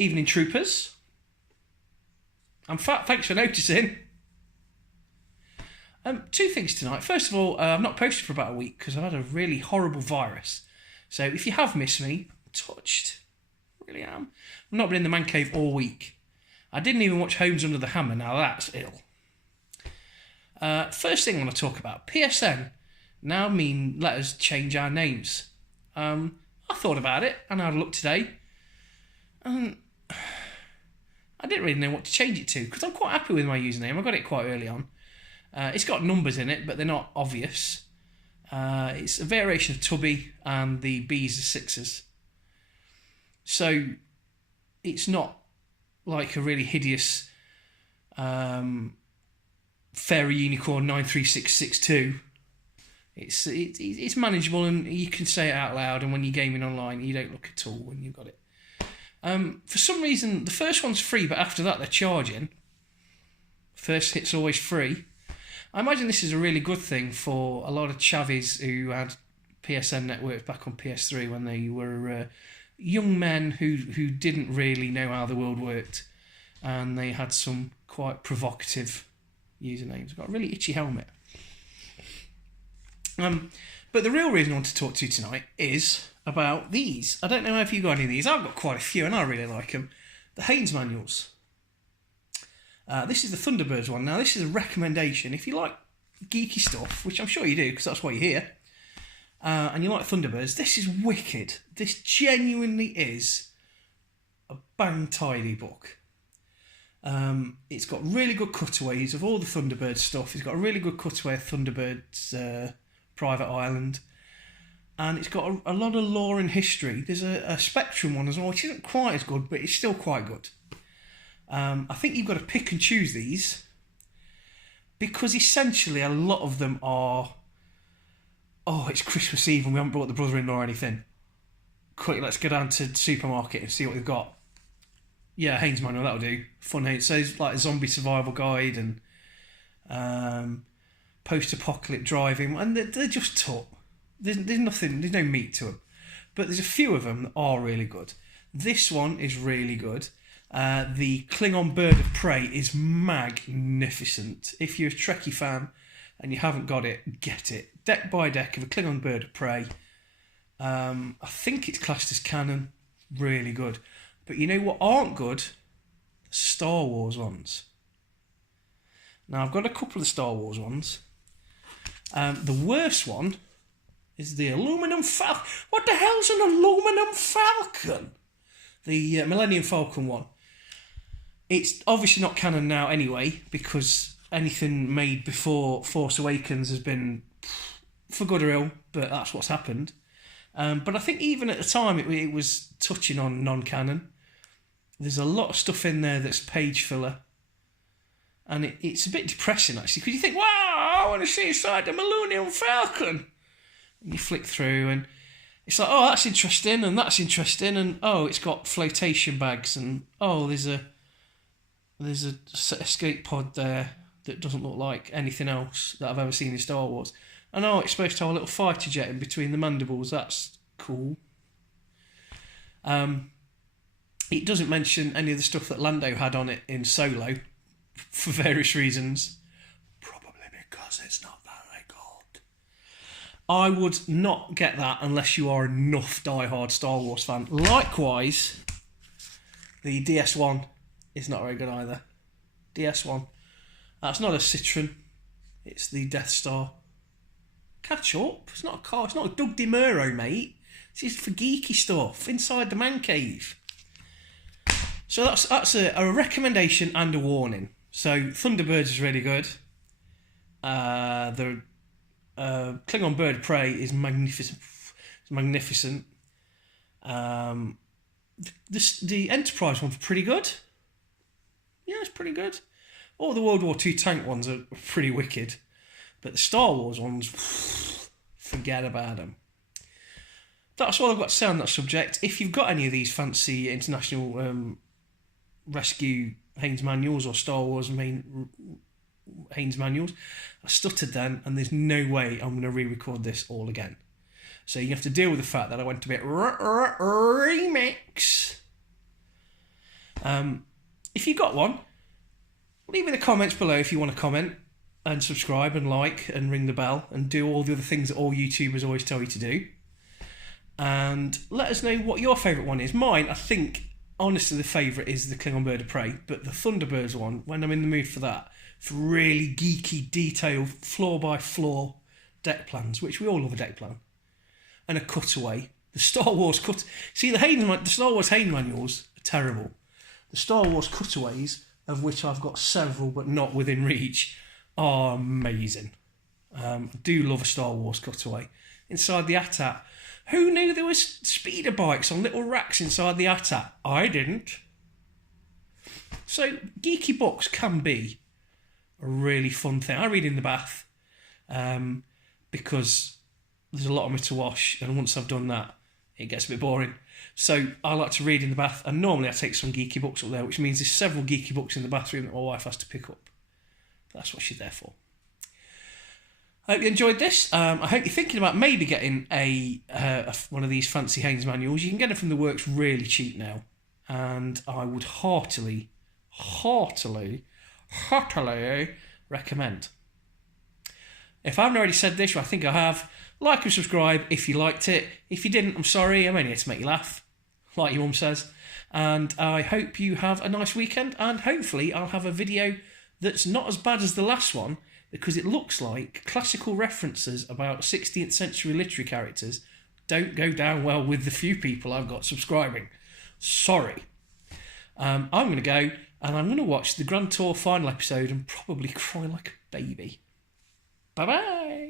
Evening Troopers. And thanks for noticing. Two things tonight. First of all, I've not posted for about a week because I've had a really horrible virus. So if you have missed me, I'm touched. I really am. I've not been in the man cave all week. I didn't even watch Holmes Under the Hammer. Now that's ill. First thing I want to talk about. PSN now let us change our names. I thought about it and I had a look today. And I didn't really know what to change it to because I'm quite happy with my username. I got it quite early on. It's got numbers in it, but they're not obvious. It's a variation of Tubby, and the B's are sixes. So it's not like a really hideous fairy unicorn 93662. It's manageable, and you can say it out loud. And when you're gaming online, you don't look at all when you've got it. For some reason, the first one's free, but after that they're charging. First hit's always free. I imagine this is a really good thing for a lot of chavies who had PSN networks back on PS3 when they were young men who didn't really know how the world worked, and they had some quite provocative usernames. I've got a really itchy helmet. But the real reason I want to talk to you tonight is about these. I don't know if you got any of these. I've got quite a few and I really like them. The Haynes manuals. This is the Thunderbirds one. Now, this is a recommendation. If you like geeky stuff, which I'm sure you do because that's why you're here, and you like Thunderbirds, this is wicked. This genuinely is a bang tidy book. It's got really good cutaways of all the Thunderbird stuff. It's got a really good cutaway of Thunderbird's private island. And it's got a lot of lore and history. There's a Spectrum one as well, which isn't quite as good, but it's still quite good. I think you've got to pick and choose these because essentially a lot of them are, it's Christmas Eve and we haven't brought the brother-in-law or anything. Quick, let's go down to the supermarket and see what we've got. Yeah, Haynes manual, that'll do. Fun Haynes. So it's like a zombie survival guide and post-apocalyptic driving, and they're just tough. There's nothing, there's no meat to them. But there's a few of them that are really good. This one is really good. The Klingon Bird of Prey is magnificent. If you're a Trekkie fan and you haven't got it, get it. Deck by deck of a Klingon Bird of Prey. I think it's classed as canon. Really good. But you know what aren't good? Star Wars ones. Now, I've got a couple of Star Wars ones. The worst one is the Aluminum Falcon. What the hell's an Aluminum Falcon? The Millennium Falcon one. It's obviously not canon now anyway, because anything made before Force Awakens has been for good or ill, but that's what's happened. But I think even at the time it was touching on non-canon. There's a lot of stuff in there that's page filler. And it's a bit depressing actually, because you think, wow, I want to see inside the Millennium Falcon. And you flick through and it's like, oh, that's interesting, and that's interesting, and oh, it's got flotation bags, and oh, there's a escape pod there that doesn't look like anything else that I've ever seen in Star Wars. And oh, it's supposed to have a little fighter jet in between the mandibles. That's cool. It doesn't mention any of the stuff that Lando had on it in Solo for various reasons. Probably because it's not very good. I would not get that unless you are enough diehard Star Wars fan. Likewise, the DS1 is not very good either. DS1. That's not a Citroen. It's the Death Star. Catch up. It's not a car. It's not a Doug DeMuro, mate. This is for geeky stuff inside the man cave. So that's a recommendation and a warning. So Thunderbirds is really good. The Klingon Bird of Prey is magnificent. It's magnificent. The Enterprise one's pretty good. Yeah, it's pretty good. All the World War II tank ones are pretty wicked. But the Star Wars ones, forget about them. That's all I've got to say on that subject. If you've got any of these fancy international rescue Haynes manuals or Star Wars Haynes manuals, I stuttered then, and there's no way I'm going to re-record this all again. So you have to deal with the fact that I went a bit remix. If you've got one, leave in the comments below if you want to comment and subscribe and like and ring the bell and do all the other things that all YouTubers always tell you to do. And let us know what your favourite one is. Mine, I think, honestly, the favourite is the Klingon Bird of Prey, but the Thunderbirds one, when I'm in the mood for that, for really geeky, detailed, floor-by-floor deck plans, which we all love a deck plan, and a cutaway. The Star Wars cut... See, the Star Wars Haynes manuals are terrible. The Star Wars cutaways, of which I've got several but not within reach, are amazing. I do love a Star Wars cutaway. Inside the AT-AT, who knew there was speeder bikes on little racks inside the AT-AT? I didn't. So, geeky books can be a really fun thing. I read in the bath because there's a lot of me to wash, and once I've done that, it gets a bit boring. So I like to read in the bath, and normally I take some geeky books up there, which means there's several geeky books in the bathroom that my wife has to pick up. That's what she's there for. I hope you enjoyed this. I hope you're thinking about maybe getting one of these fancy Haynes manuals. You can get them from the works really cheap now, and I would heartily recommend. If I haven't already said this, I think I have, like and subscribe if you liked it. If you didn't, I'm sorry. I'm only here to make you laugh, like your mum says. And I hope you have a nice weekend, and hopefully I'll have a video that's not as bad as the last one, because it looks like classical references about 16th century literary characters don't go down well with the few people I've got subscribing. Sorry. I'm going to go and I'm going to watch the Grand Tour final episode and probably cry like a baby. Bye-bye.